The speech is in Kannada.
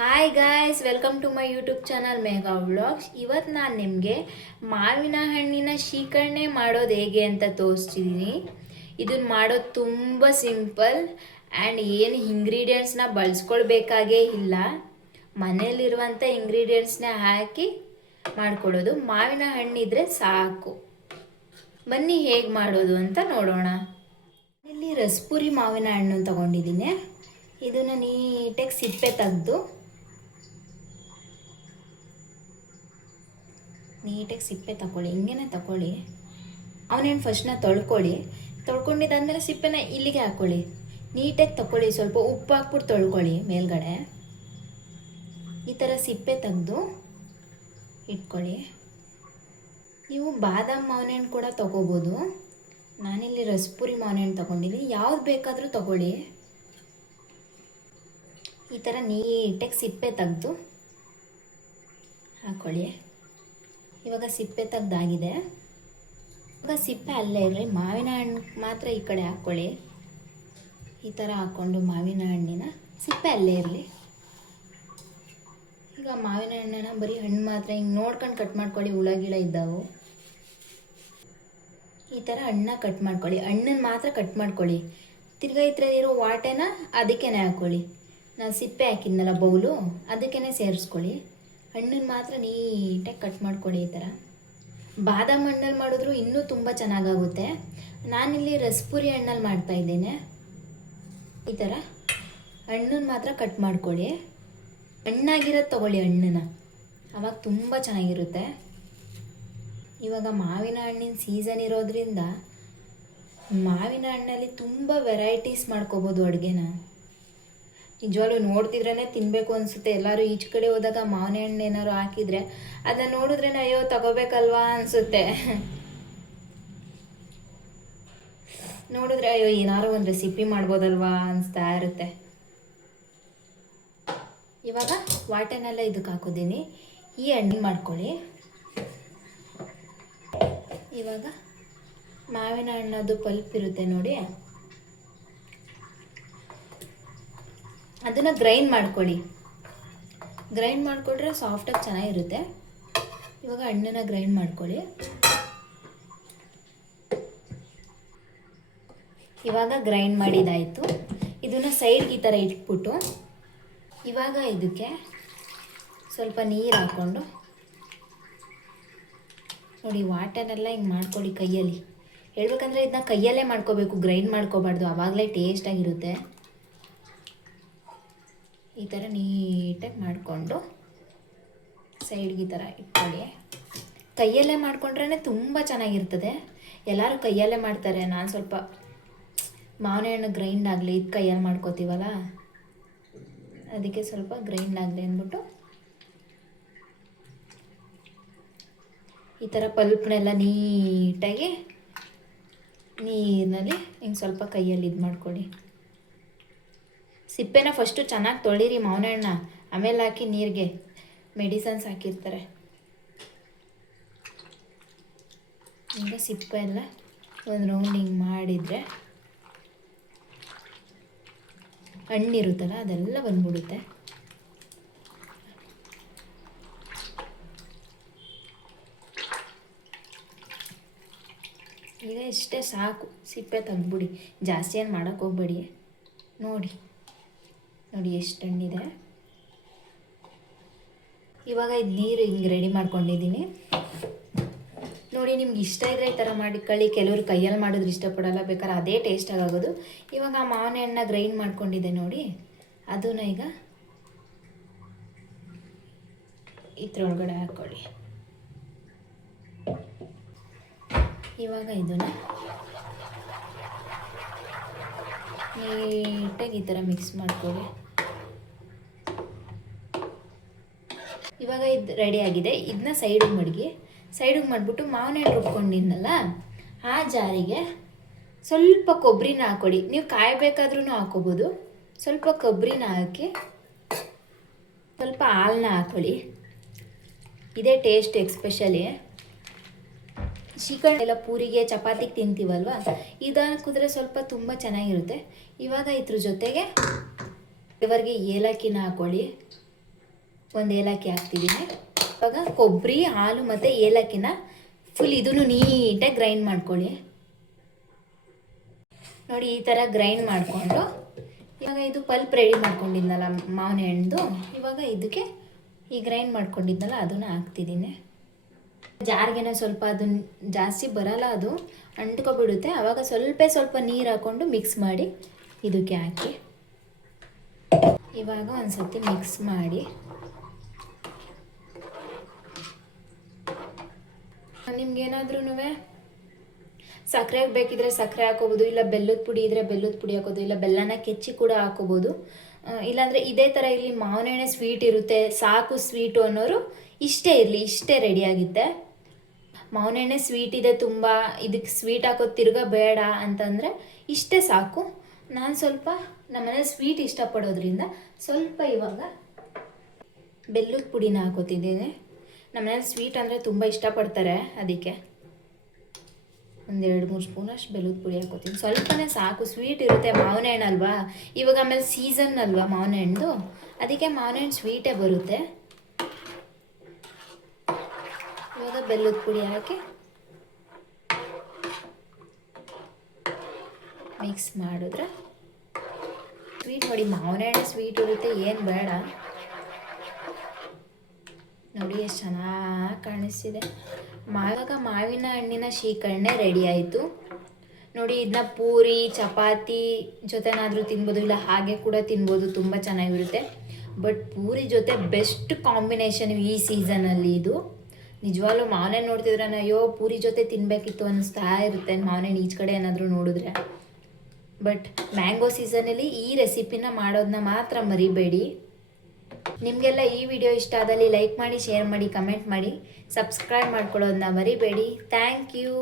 Hi guys, welcome to my YouTube channel Megha vlogs. ಇವತ್ತು ನಾನು ನಿಮಗೆ ಮಾವಿನ ಹಣ್ಣಿನ ಶೀಕರಣೆ ಮಾಡೋದು ಹೇಗೆ ಅಂತ ತೋರಿಸ್ತಿದ್ದೀನಿ. ಇದನ್ನು ಮಾಡೋದು ತುಂಬ ಸಿಂಪಲ್ ಆ್ಯಂಡ್ ಏನು ಇಂಗ್ರೀಡಿಯೆಂಟ್ಸ್ನ ಬಳಸ್ಕೊಳ್ಬೇಕಾಗೇ ಇಲ್ಲ. ಮನೇಲಿರುವಂಥ ಇಂಗ್ರೀಡಿಯೆಂಟ್ಸ್ನ ಹಾಕಿ ಮಾಡ್ಕೊಳ್ಳೋದು. ಮಾವಿನ ಹಣ್ಣಿದ್ರೆ ಸಾಕು. ಬನ್ನಿ ಹೇಗೆ ಮಾಡೋದು ಅಂತ ನೋಡೋಣ. ಇಲ್ಲಿ ರಸಪುರಿ ಮಾವಿನ ಹಣ್ಣು ತಗೊಂಡಿದ್ದೀನಿ. ಇದನ್ನು ನೀಟಾಗಿ ಸಿಪ್ಪೆ ತೆಗೆದು ನೀಟಾಗಿ ಸಿಪ್ಪೆ ತಗೊಳ್ಳಿ. ಹಿಂಗೇನೆ ತಗೊಳ್ಳಿ. ಅವನೇನು ಫಸ್ಟ್ನ ತೊಳ್ಕೊಂಡಿದ್ದಾದ್ಮೇಲೆ ಸಿಪ್ಪೆನ ಇಲ್ಲಿಗೆ ಹಾಕ್ಕೊಳ್ಳಿ. ನೀಟಾಗಿ ತಗೊಳ್ಳಿ. ಸ್ವಲ್ಪ ಉಪ್ಪು ಹಾಕ್ಬಿಟ್ಟು ತೊಳ್ಕೊಳ್ಳಿ ಮೇಲ್ಗಡೆ. ಈ ಥರ ಸಿಪ್ಪೆ ತೆಗೆದು ಇಟ್ಕೊಳ್ಳಿ. ನೀವು ಬಾದಾಮ್ ಮಾವಿನ ಹಣ್ಣು ಕೂಡ ತೊಗೋಬೋದು. ನಾನಿಲ್ಲಿ ರಸಪುರಿ ಮಾವಿನ ಹಣ್ಣು ತೊಗೊಂಡಿದ್ದೀನಿ. ಯಾವ್ದು ಬೇಕಾದರೂ ತೊಗೊಳ್ಳಿ. ಈ ಥರ ನೀಟಾಗಿ ಸಿಪ್ಪೆ ತೆಗೆದು ಹಾಕ್ಕೊಳ್ಳಿ. ಇವಾಗ ಸಿಪ್ಪೆ ತೆಗ್ದಾಗಿದೆ. ಇವಾಗ ಸಿಪ್ಪೆ ಅಲ್ಲೇ ಇರಲಿ, ಮಾವಿನ ಹಣ್ಣು ಮಾತ್ರ ಈ ಕಡೆ ಹಾಕ್ಕೊಳ್ಳಿ. ಈ ಥರ ಹಾಕ್ಕೊಂಡು ಮಾವಿನ ಹಣ್ಣಿನ ಸಿಪ್ಪೆ ಅಲ್ಲೇ ಇರಲಿ. ಈಗ ಮಾವಿನ ಹಣ್ಣನ್ನು ಬರೀ ಹಣ್ಣು ಮಾತ್ರ ಹಿಂಗೆ ನೋಡ್ಕೊಂಡು ಕಟ್ ಮಾಡ್ಕೊಳ್ಳಿ. ಹುಳ ಗಿಳ ಇದ್ದಾವೆ. ಈ ಥರ ಹಣ್ಣನ್ನ ಕಟ್ ಮಾಡ್ಕೊಳ್ಳಿ. ಹಣ್ಣನ್ನು ಮಾತ್ರ ಕಟ್ ಮಾಡ್ಕೊಳ್ಳಿ. ತಿರ್ಗಾ ಈ ಥರ ಇರೋ ವಾಟೆನ ಅದಕ್ಕೇ ಹಾಕ್ಕೊಳ್ಳಿ. ನಾನು ಸಿಪ್ಪೆ ಹಾಕಿದ್ನಲ್ಲ ಬೌಲು, ಅದಕ್ಕೇ ಸೇರಿಸ್ಕೊಳ್ಳಿ. ಹಣ್ಣನ್ನು ಮಾತ್ರ ನೀಟಾಗಿ ಕಟ್ ಮಾಡ್ಕೊಳ್ಳಿ. ಈ ಥರ ಬಾದಾಮ್ ಹಣ್ಣಲ್ಲಿ ಮಾಡಿದ್ರು ಇನ್ನೂ ತುಂಬ ಚೆನ್ನಾಗಾಗುತ್ತೆ. ನಾನಿಲ್ಲಿ ರಸಪುರಿ ಹಣ್ಣಲ್ಲಿ ಮಾಡ್ತಾಯಿದ್ದೇನೆ. ಈ ಥರ ಹಣ್ಣನ್ನು ಮಾತ್ರ ಕಟ್ ಮಾಡ್ಕೊಳ್ಳಿ. ಹಣ್ಣಾಗಿರೋದು ತೊಗೊಳ್ಳಿ ಹಣ್ಣನ್ನು, ಆವಾಗ ತುಂಬ ಚೆನ್ನಾಗಿರುತ್ತೆ. ಇವಾಗ ಮಾವಿನ ಹಣ್ಣಿನ ಸೀಸನ್ ಇರೋದ್ರಿಂದ ಮಾವಿನ ಹಣ್ಣಲ್ಲಿ ತುಂಬ ವೆರೈಟೀಸ್ ಮಾಡ್ಕೋಬೋದು ಅಡುಗೆನ. ನಿಜವಾಗ್ಲೂ ನೋಡ್ತಿದ್ರೇ ತಿನ್ನಬೇಕು ಅನಿಸುತ್ತೆ. ಎಲ್ಲರೂ ಈಚೆ ಕಡೆ ಹೋದಾಗ ಮಾವಿನ ಹಣ್ಣು ಏನಾದ್ರು ಹಾಕಿದರೆ ಅದನ್ನ ನೋಡಿದ್ರೇ ಅಯ್ಯೋ ತಗೋಬೇಕಲ್ವಾ ಅನಿಸುತ್ತೆ. ನೋಡಿದ್ರೆ ಅಯ್ಯೋ ಏನಾರು ಒಂದು ರೆಸಿಪಿ ಮಾಡ್ಬೋದಲ್ವಾ ಅನಿಸ್ತಾ ಇರುತ್ತೆ. ಇವಾಗ ವಾಟೆನೆಲ್ಲ ಇದಕ್ಕೆ ಹಾಕೋತೀನಿ. ಈ ಹಣ್ಣು ಮಾಡ್ಕೊಳ್ಳಿ. ಇವಾಗ ಮಾವಿನ ಹಣ್ಣದು ಪಲ್ಪ್ ಇರುತ್ತೆ ನೋಡಿ, ಅದನ್ನು ಗ್ರೈಂಡ್ ಮಾಡ್ಕೊಳ್ಳಿ. ಗ್ರೈಂಡ್ ಮಾಡಿಕೊಂಡ್ರೆ ಸಾಫ್ಟಾಗಿ ಚೆನ್ನಾಗಿರುತ್ತೆ. ಇವಾಗ ಹಣ್ಣನ್ನು ಗ್ರೈಂಡ್ ಮಾಡ್ಕೊಳ್ಳಿ. ಇವಾಗ ಗ್ರೈಂಡ್ ಮಾಡಿದಾಯಿತು. ಇದನ್ನು ಸೈಡ್ಗೆ ಈ ಥರ ಇಟ್ಬಿಟ್ಟು ಇವಾಗ ಇದಕ್ಕೆ ಸ್ವಲ್ಪ ನೀರು ಹಾಕ್ಕೊಂಡು ನೋಡಿ ವಾಟರ್ನೆಲ್ಲ ಹಿಂಗೆ ಮಾಡ್ಕೊಳ್ಳಿ ಕೈಯಲ್ಲಿ. ಹೇಳ್ಬೇಕಂದ್ರೆ ಇದನ್ನ ಕೈಯಲ್ಲೇ ಮಾಡ್ಕೋಬೇಕು, ಗ್ರೈಂಡ್ ಮಾಡ್ಕೋಬಾರ್ದು, ಆವಾಗಲೇ ಟೇಸ್ಟಾಗಿರುತ್ತೆ. ಈ ಥರ ನೀಟಾಗಿ ಮಾಡಿಕೊಂಡು ಸೈಡ್ಗೆ ಈ ಥರ ಇಟ್ಕೊಳ್ಳಿ. ಕೈಯಲ್ಲೇ ಮಾಡಿಕೊಂಡ್ರೆ ತುಂಬ ಚೆನ್ನಾಗಿರ್ತದೆ. ಎಲ್ಲರೂ ಕೈಯಲ್ಲೇ ಮಾಡ್ತಾರೆ. ನಾನು ಸ್ವಲ್ಪ ಮಾವಿನ ಹಣ್ಣು ಗ್ರೈಂಡ್ ಆಗಲಿ, ಇದು ಕೈಯಲ್ಲಿ ಮಾಡ್ಕೋತೀವಲ್ಲ, ಅದಕ್ಕೆ ಸ್ವಲ್ಪ ಗ್ರೈಂಡ್ ಆಗಲಿ ಅಂದ್ಬಿಟ್ಟು ಈ ಥರ ಪಲ್ಪ್ನೆಲ್ಲ ನೀಟಾಗಿ ನೀರಿನಲ್ಲಿ ಹಿಂಗೆ ಸ್ವಲ್ಪ ಕೈಯಲ್ಲಿ ಇದು ಮಾಡ್ಕೊಳ್ಳಿ. ಸಿಪ್ಪೆನ ಫಸ್ಟು ಚೆನ್ನಾಗಿ ತೊಳಿರಿ ಮಾವಿನ ಹಣ್ಣ, ಆಮೇಲೆ ಹಾಕಿ ನೀರಿಗೆ. ಮೆಡಿಸನ್ಸ್ ಹಾಕಿರ್ತಾರೆ. ಈಗ ಸಿಪ್ಪೆ ಎಲ್ಲ ಒಂದು ರೌಂಡ್ ಹಿಂಗೆ ಮಾಡಿದರೆ ಹಣ್ಣಿರುತ್ತಲ್ಲ ಅದೆಲ್ಲ ಬಂದ್ಬಿಡುತ್ತೆ. ಈಗ ಇಷ್ಟೇ ಸಾಕು. ಸಿಪ್ಪೆ ತೆಗ್ದ್ಬಿಡಿ, ಜಾಸ್ತಿ ಏನು ಮಾಡೋಕ್ಕೆ ಹೋಗ್ಬೇಡಿ. ನೋಡಿ ಎಷ್ಟು ಹಣ್ಣಿದೆ. ಇವಾಗ ಇದು ನೀರು ಹಿಂಗೆ ರೆಡಿ ಮಾಡ್ಕೊಂಡಿದ್ದೀನಿ ನೋಡಿ. ನಿಮ್ಗೆ ಇಷ್ಟ ಇದ್ದರೆ ಈ ಥರ ಮಾಡಿಕೊಳ್ಳಿ. ಕೆಲವರು ಕೈಯಲ್ಲಿ ಮಾಡಿದ್ರೆ ಇಷ್ಟಪಡಲ್ಲ, ಬೇಕಾದ್ರೆ ಅದೇ ಟೇಸ್ಟಾಗಿ ಆಗೋದು. ಇವಾಗ ಆ ಮಾವಿನ ಹಣ್ಣನ್ನ ಗ್ರೈಂಡ್ ಮಾಡ್ಕೊಂಡಿದ್ದೆ ನೋಡಿ, ಅದನ್ನ ಈಗ ಇದ್ರೊಳಗಡೆ ಹಾಕ್ಕೊಳ್ಳಿ. ಇವಾಗ ಇದನ್ನು ನೀಟಾಗಿ ಈ ಥರ ಮಿಕ್ಸ್ ಮಾಡ್ಕೊಳ್ಳಿ. ಇವಾಗ ಇದು ರೆಡಿಯಾಗಿದೆ. ಇದನ್ನ ಸೈಡಿಗೆ ಮಾಡಿಬಿಟ್ಟು ಮಾವಿನ ಹಣ್ಣು ರುಬ್ಕೊಂಡಿದ್ನಲ್ಲ ಆ ಜಾರಿಗೆ ಸ್ವಲ್ಪ ಕೊಬ್ಬರಿನ ಹಾಕ್ಕೊಳ್ಳಿ. ನೀವು ಕಾಯಬೇಕಾದ್ರೂ ಹಾಕ್ಕೋಬೋದು. ಸ್ವಲ್ಪ ಕೊಬ್ಬರಿನ ಹಾಕಿ ಸ್ವಲ್ಪ ಹಾಲನ್ನ ಹಾಕ್ಕೊಳ್ಳಿ. ಇದೇ ಟೇಸ್ಟ್ ಎಕ್ಸ್ಪೆಷಲಿ. ಶ್ರೀಖಂಡ ಎಲ್ಲ ಪೂರಿಗೆ ಚಪಾತಿಗೆ ತಿಂತೀವಲ್ವ, ಇದನ್ನು ಕುದ್ರೆ ಸ್ವಲ್ಪ ತುಂಬ ಚೆನ್ನಾಗಿರುತ್ತೆ. ಇವಾಗ ಇದ್ರ ಜೊತೆಗೆ ಫ್ಲೇವರ್ಗೆ ಏಲಕ್ಕಿನ ಹಾಕ್ಕೊಳ್ಳಿ. ಒಂದು ಏಲಕ್ಕಿ ಹಾಕ್ತಿದ್ದೀನಿ. ಇವಾಗ ಕೊಬ್ಬರಿ, ಹಾಲು ಮತ್ತು ಏಲಕ್ಕಿನ ಫುಲ್ ಇದನ್ನು ನೀಟಾಗಿ ಗ್ರೈಂಡ್ ಮಾಡ್ಕೊಳ್ಳಿ. ನೋಡಿ ಈ ಥರ ಗ್ರೈಂಡ್ ಮಾಡಿಕೊಂಡು ಇವಾಗ ಇದು ಪಲ್ಪ್ ರೆಡಿ ಮಾಡ್ಕೊಂಡಿದ್ನಲ್ಲ ಮಾವಿನ ಹಣ್ಣು, ಇವಾಗ ಇದಕ್ಕೆ ಈ ಗ್ರೈಂಡ್ ಮಾಡ್ಕೊಂಡಿದ್ನಲ್ಲ ಅದನ್ನು ಹಾಕ್ತಿದ್ದೀನಿ. ಜಾರ್ಗೆನ ಸ್ವಲ್ಪ ಅದನ್ನು ಜಾಸ್ತಿ ಬರಲ್ಲ, ಅದು ಅಂಟ್ಕೊಬಿಡುತ್ತೆ. ಆವಾಗ ಸ್ವಲ್ಪ ನೀರು ಹಾಕ್ಕೊಂಡು ಮಿಕ್ಸ್ ಮಾಡಿ ಇದಕ್ಕೆ ಹಾಕಿ ಇವಾಗ ಒಂದು ಸರ್ತಿ ಮಿಕ್ಸ್ ಮಾಡಿ. ನಿಮ್ಗೇನಾದ್ರೂ ಸಕ್ಕರೆ ಬೇಕಿದ್ರೆ ಸಕ್ಕರೆ ಹಾಕೋಬೋದು, ಇಲ್ಲ ಬೆಲ್ಲದ ಪುಡಿ ಇದ್ದರೆ ಬೆಲ್ಲದ ಪುಡಿ ಹಾಕೋದು, ಇಲ್ಲ ಬೆಲ್ಲನ ಕೆಚ್ಚಿ ಕೂಡ ಹಾಕೋಬೋದು. ಇಲ್ಲಾಂದರೆ ಇದೇ ಥರ ಇಲ್ಲಿ ಮಾವಿನ ಎಣ್ಣೆ ಸ್ವೀಟ್ ಇರುತ್ತೆ, ಸಾಕು ಸ್ವೀಟು ಅನ್ನೋರು ಇಷ್ಟೇ ಇರಲಿ, ಇಷ್ಟೇ ರೆಡಿಯಾಗುತ್ತೆ. ಮಾವಿನ ಎಣ್ಣೆ ಸ್ವೀಟ್ ಇದೆ ತುಂಬ, ಇದಕ್ಕೆ ಸ್ವೀಟ್ ಹಾಕೋದು ತಿರ್ಗಾ ಬೇಡ ಅಂತಂದರೆ ಇಷ್ಟೇ ಸಾಕು. ನಾನು ಸ್ವಲ್ಪ ನಮ್ಮನೇಲಿ ಸ್ವೀಟ್ ಇಷ್ಟಪಡೋದ್ರಿಂದ ಸ್ವಲ್ಪ ಇವಾಗ ಬೆಲ್ಲದ ಪುಡಿನ ಹಾಕೋತಿದ್ದೀನಿ. ನಮ್ಮನೇಲಿ ಸ್ವೀಟ್ ಅಂದರೆ ತುಂಬ ಇಷ್ಟಪಡ್ತಾರೆ, ಅದಕ್ಕೆ ಒಂದು 2-3 ಸ್ಪೂನಷ್ಟು ಬೆಲ್ಲದ ಪುಡಿ ಹಾಕೋತೀನಿ. ಸ್ವಲ್ಪನೇ ಸಾಕು, ಸ್ವೀಟ್ ಇರುತ್ತೆ, ಮಾವಿನ ಹಣ್ಣು ಅಲ್ವಾ. ಇವಾಗ ಆಮೇಲೆ ಸೀಸನ್ ಅಲ್ವಾ ಮಾವಿನ ಹಣ್ಣು, ಅದಕ್ಕೆ ಮಾವಿನ ಹಣ್ಣು ಸ್ವೀಟೇ ಬರುತ್ತೆ. ಇವಾಗ ಬೆಲ್ಲದ ಪುಡಿ ಹಾಕಿ ಮಿಕ್ಸ್ ಮಾಡಿದ್ರೆ ಸ್ವೀಟ್ ನೋಡಿ, ಮಾವಿನ ಹಣ್ಣು ಸ್ವೀಟ್ ಇರುತ್ತೆ, ಏನು ಬೇಡ. ನೋಡಿ ಎಷ್ಟು ಚೆನ್ನಾಗಿ ಕಾಣಿಸ್ತಿದೆ. ಇವಾಗ ಮಾವಿನ ಹಣ್ಣಿನ ಶ್ರೀಕರಣೆ ರೆಡಿ ಆಯಿತು ನೋಡಿ. ಇದನ್ನ ಪೂರಿ ಚಪಾತಿ ಜೊತೆನಾದರೂ ತಿನ್ಬೋದು, ಇಲ್ಲ ಹಾಗೆ ಕೂಡ ತಿನ್ಬೋದು, ತುಂಬ ಚೆನ್ನಾಗಿರುತ್ತೆ. ಬಟ್ ಪೂರಿ ಜೊತೆ ಬೆಸ್ಟ್ ಕಾಂಬಿನೇಷನ್ ಈ ಸೀಸನಲ್ಲಿ ಇದು. ನಿಜವಾಗ್ಲೂ ಮಾವಿನ ಹಣ್ಣು ನೋಡ್ತಿದ್ರೆ ಅಯ್ಯೋ ಪೂರಿ ಜೊತೆ ತಿನ್ನಬೇಕಿತ್ತು ಅನ್ನಿಸ್ತಾ ಇರುತ್ತೆ, ಮಾವಿನ ಹಣ್ಣು ಈಚೆ ಕಡೆ ಏನಾದರೂ ನೋಡಿದ್ರೆ. ಬಟ್ ಮ್ಯಾಂಗೋ ಸೀಸನಲ್ಲಿ ಈ ರೆಸಿಪಿನ ಮಾಡೋದನ್ನ ಮಾತ್ರ ಮರಿಬೇಡಿ. ನಿಮಗೆಲ್ಲ ಈ ವಿಡಿಯೋ ಇಷ್ಟ ಆದಲ್ಲಿ ಲೈಕ್ ಮಾಡಿ, ಶೇರ್ ಮಾಡಿ, ಕಮೆಂಟ್ ಮಾಡಿ, ಸಬ್ಸ್ಕ್ರೈಬ್ ಮಾಡ್ಕೊಳ್ಳೋದನ್ನ ಮರಿಬೇಡಿ. Thank you.